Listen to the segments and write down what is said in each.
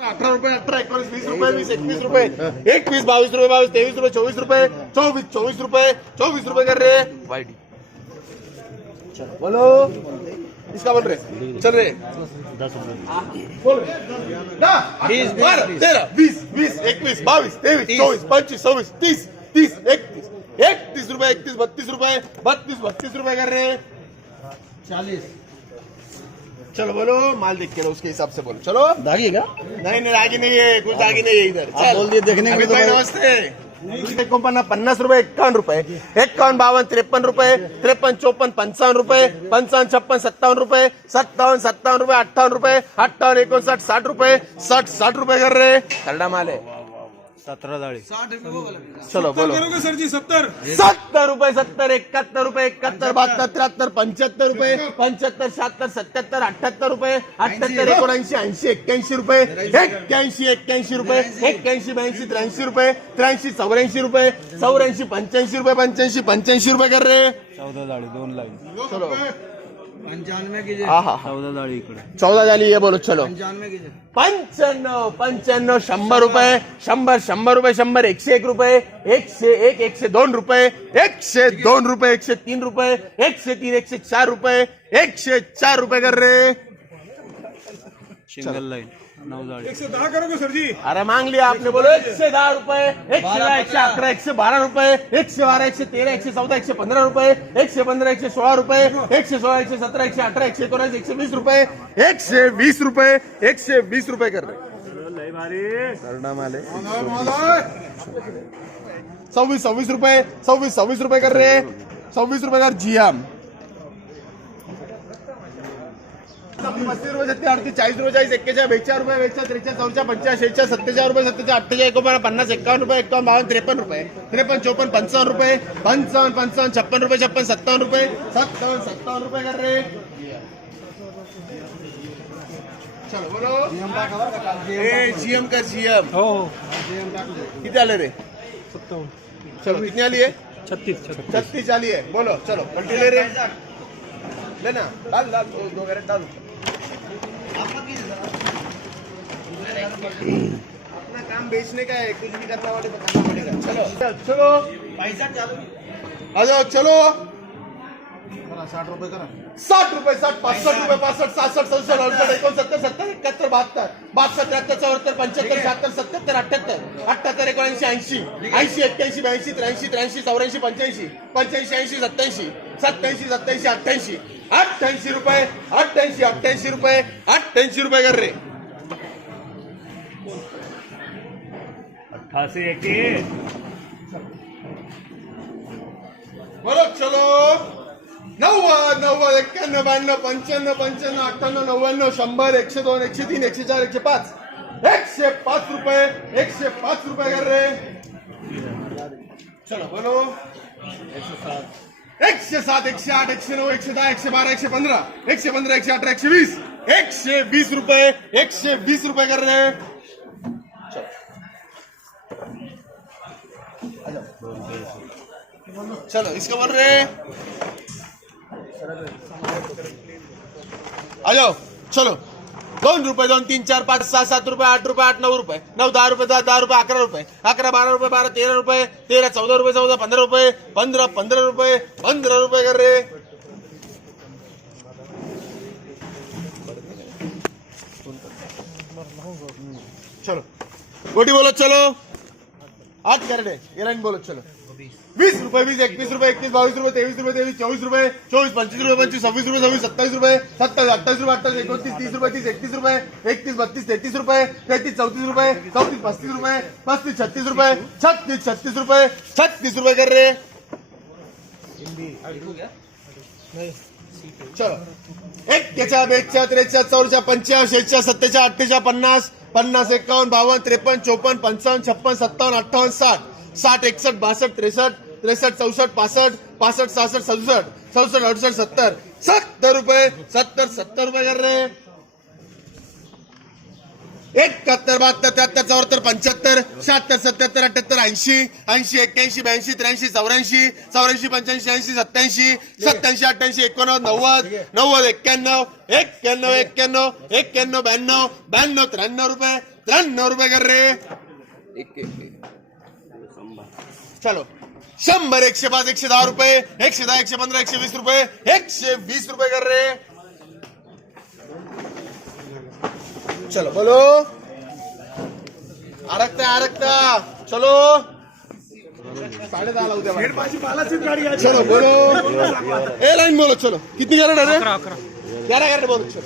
अठरा रुपये अठरा एकोणीस वीस रुपये वीस एकवीस रुपये एकवीस बावीस रुपये बावीस तेवीस रुपये चोवीस रुपये चौबीस चौबीस रुपये चौबीस रुपये कर रहे बोलो। इसका बोल रहे चल रहे बोल रहे बीस, बीस, बारह, बीस. तेरह बीस बीस एकवीस बावीस तेवीस चौबीस पंचवीस चौबीस तीस तीस एकतीस एकतीस रुपये एकतीस बत्तीस रुपये बत्तीस बत्तीस रुपये कर रहे चालीस। चलो बोलो माल देख के लो उसके हिसाब से बोलो। चलो। दागी का नहीं नहीं आगे नहीं है कुछ आगे नहीं है इधर। बोल दिए देखने के लिए नमस्ते। एकोणपन्नास पन्नास रुपये एक्कावन्न रुपये एक्कावन्न बावन्न त्रेपन्न रुपये त्रेपन्न चोपन्न पंचावन्न रुपये पंचावन्न छप्पन सत्तावन्न रुपये सत्तावन्न सत्तावन्न रुपये अठ्ठावन्न रुपये अठ्ठावन्न एकोणसाठ साठ रुपये साठ साठ रुपये कर रहे। करडा माल है। सतरा दाढ़ी चलो बोलो. सर जी सत्तर. सत्तर रुपये सत्तर एकाहत्तर रुपये एकाहत्तर बहात्तर त्र्याहत्तर पंच्याहत्तर रुपये पंच्याहत्तर शहात्तर सत्याहत्तर अठ्याहत्तर रुपये अठ्याहत्तर एकोणऐंशी ऐंशी एक्क्याऐंशी रुपये एक्क्याऐंशी एक्क्याऐंशी रुपये एक्क्याऐंशी ब्याऐंशी त्र्याऐंशी रुपये त्र्याऐंशी चौऱ्याऐंशी रुपये चौऱ्याऐंशी पंच्याऐंशी रुपये पंच्याऐंशी पंच्याऐंशी रुपये कर रे. चौदा दाढ़ी दोन लाईन. चौदा झाली बोलो चलो. पंच्याण्णव पंच्याण्णव शंभर रुपये शंभर शंभर रुपये शंभर एकशे एक रुपये एकशे एक एकशे दोन रुपये एकशे दोन रुपये एकशे तीन रुपये एकशे तीन एकशे चार रुपये एकशे चार रुपये कर रे. सिंगल लाईन नऊ दाढ़ी एक सौ दहा करोगे सर जी अरे मांग लिया आपने बोलो एकशे दहा रुपये एकशे दहा एकशे अकरा एकशे बारा रुपये एकशे बारा एकशे तेरा एकशे चौदा एकशे पंधरा रुपये एकशे पंधरा एकशे सोळा रुपये एकशे सोळा एकशे सतरा एकशे अठरा एकशे एकोणीस एकशे वीस रुपये एकशे वीस रुपये एकशे वीस रुपये कर परिणाम आले सव्वीस सव्वीस रुपये सव्वीस सव्वीस रुपये कर रे. सव्वीस रुपये कर जी पस्तीस रुपये सत्ते अडतीस चाळीस रुपये चाळीस एक्केचाळीस बेचाळीस रुपये बेचाळीस त्रेचाळीस चौच्या पंचाळीस शेहेचाळीस सत्तेचाळीस रुपये पन्नास एकावन्न रुपये एकावन्न बावन्न त्रेपन्न रुपये त्रेपन्न चोपन्न पंचावन्न रुपये पंचावन्न पंचावन्न छप्पन रुपये छप्पन सत्तावन्न रुपये सत्तावन्न सत्तावन्न रुपये कर रे चलो बोलो। ए जीएम का जीएम हो। किती आले रे? चलो कितनी आली छत्तीस छत्तीस। छत्तीस आली बोलो चलो पलटी ले रे. लेना डाल डाल दो दो कैरेट डाल. अपना काम बेचने का है कुछ भी करना वाले तो करना पड़ेगा चलो. चलो. पैसा चालू. आ जाओ चलो साठ रुपये करा. साठ रुपये साठ पासष्ट रुपये पासष्ट सहासष्ट सदुसष्ट अडुसष्ट एकोणसत्तर सत्तर एकाहत्तर बहात्तर. बहात्तर त्र्याहत्तर चौहत्तर पंच्याहत्तर शहात्तर सत्याहत्तर अठ्याहत्तर अठ्याहत्तर एकोणऐंशी ऐंशी. ऐंशी एक्क्याऐंशी ब्याऐंशी त्र्याऐंशी त्र्याऐंशी चौऱ्याऐंशी पंच्याऐंशी. पंच्याऐंशी ऐंशी सत्याऐंशी सत्याऐंशी सत्याऐंशी अठ्ठ्याऐंशी. अठ्ठ्याऐंशी रुपये अठ्ठ्याऐंशी अठ्ठ्याऐंशी रुपये अठ्ठ्याऐंशी रुपये कर रे. अट्ठासी एक बोलो चलो। नव्वद नव्वद एक्क्याण्णव ब्याण्णव पंच्याण्णव पंच्याण्णव अठ्ठ्याण्णव नव्याण्णव शंभर एकशे दोन एकशे तीन एकशे चार एकशे पाच एकशे पाच रुपये एकशे पाच रुपये कर रे. चलो बोलो. एकशे सात एक एकशे आठ एकशे नऊ एकशे दहा एकशे बारा एकशे पंधरा एकशे पंधरा एकशे अठरा एकशे वीस एकशे वीस रुपये एकशे वीस रुपये कर रे चलो इसका बोल रहे आ जाओ चलो दोन रुपये दोन तीन चार पाच सहा सात रुपये आठ रुपये आठ नऊ रुपये. नऊ दहा रुपये दहा दहा रुपये अकरा रुपये. अकरा बारा रुपये बारा तेरा रुपये तेरा चौदा रुपये चौदा पंधरा रुपये पंधरा पंधरा रुपये पंधरा रुपये कर रे. चलो. गोटी बोलत चलो. आज कर रे. एलाईन बोलत चलो. वीस रुपये वीस एकवीस रुपये एकवीस बावीस रुपये तेवीस रुपये तेवीस चोवीस रुपये चोवीस पंचवीस रुपये पंचवीस सव्वीस रुपये सव्वीस सत्तावीस रुपये सत्तावीस अठ्ठावीस रुपये अठ्ठावीस एकोणतीस तीस रुपये तीस एकतीस रुपये एकतीस बत्तीस तेहतीस रुपये तेहतीस चौतीस रुपये चौतीस पस्तीस रुपये पस्तीस छत्तीस रुपये छत्तीस छत्तीस रुपये छत्तीस रुपये कर रे. चलो. एक्केच्या बेच्या त्रेच्या चौरच्या पंच्या शेच्या सत्तेच्या अठ्ठेच्या पन्नास पन्नास एकावन्न बावन्न त्रेपन्न चोपन्न पंचावन्न छप्पन सत्तावन्न अठ्ठावन्न साठ. साठ एकसष्ट बासष्ट त्रेसष्ट त्रेसष्ट चौसष्ट पासष्ट पासष्ट सहासष्ट सदुसष्ट चौसष्ट अडुसष्ट सत्तर. सत्तर रुपये सत्तर सत्तर रुपये कर रे. एकाहत्तर बहात्तर त्र्याहत्तर चौहत्तर पंच्याहत्तर शहात्तर सत्याहत्तर अठ्याहत्तर ऐंशी ऐंशी एक्क्याऐंशी ब्याऐंशी त्र्याऐंशी चौऱ्याऐंशी चौऱ्याऐंशी पंच्याऐंशी ऐंशी सत्याऐंशी सत्याऐंशी अठ्ठ्याऐंशी एकोणनव्वद नव्वद नव्वद एक्क्याण्णव एक्क्याण्णव एक्क्याण्णव एक्क्याण्णव ब्याण्णव ब्याण्णव त्र्याण्णव रुपये त्र्याण्णव रुपये कर रे. चलो। शंभर एकशे पाच एकशे दहा रुपये एकशे दहा एकशे पंधरा एकशे वीस रुपये एकशे वीस रुपये कर रे चलो, बोलो। अडकता अडकता चलो। द्या चलो, बोलो। ए, लाइन बोलो, चलो। कितनी कैरेट है रे? ग्यारह कैरेट बोलो, चलो।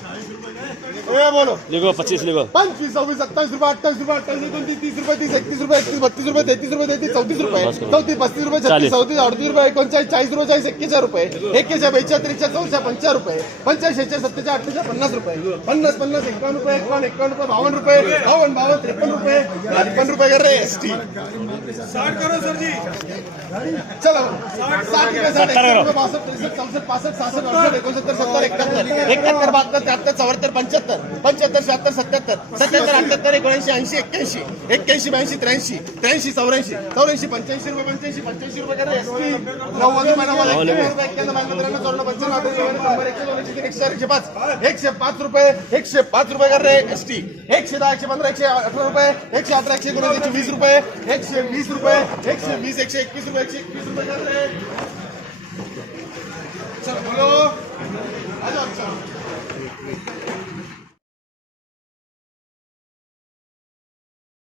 बोलो. लिखो पच्चीस लिखो पंचवीस सव्वीस सत्तावीस रुपये अठ्ठावीस रुपये अठ्ठावीस एकोणतीस तीस रुपये तीस एकतीस रुपये एकतीस बत्तीस रुपये तेहतीस रुपये तेहतीस चौतीस रुपये चौतीस पस्तीस रुपये छत्तीस. चौतीस अडतीस रुपये एकोणचाळीस चाळीस रुपये चाळीस एक्केचाळ रुपये एक्केचाळ बेचाळीस त्रेचाळीस चौशे पंचाळ रुपये पंचाळीस शेहेचाळीस सत्तेचाळ अठ्ठेचाळ पन्नास रुपये पन्नास पन्नास एकावन्न रुपये एकावन्न एकावन्न रुपये बावन्न रुपये बावन्न बावन्न त्रेपन्न रुपये त्रेपन्न रुपये कर रे एस टी साठ करो सर जी. चलो साठ रुपये साठ रुपये बासष्ट त्रेसष्ट चौसष्ट पासष्ट सहासष्ट अडुसष्ट एकोणसत्तर सत्तर एकाहत्तर एकाहत्तर बहात्तर त्र्याहत्तर चौऱ्याहत्तर पंच्याहत्तर. पंच्याहत्तर पंच्याहत्तर शहात्तर सत्याहत्तर सत्याहत्तर अठ्याहत्तर एकोणऐंशी ऐंशी एक्क्याऐंशी एक्क्याऐंशी ब्याऐंशी त्र्याऐंशी त्र्याऐंशी चौऱ्याऐंशी चौऱ्याऐंशी पंच्याऐंशी रुपये पंच्याऐंशी पंच्याऐंशी रुपये एसटी नव्वद हो, एकशे एकशे पाच एकशे पाच रुपये एकशे पाच रुपये कर रे एसटी एकशे दहा एकशे पंधरा एकशे अठरा रुपये एकशे अठरा एकशे एकोणीस एकशे वीस रुपये एकशे वीस रुपये एकशे वीस एकशे एकवीस रुपये एकशे एकवीस रुपये कर रे चलो बोलो. आ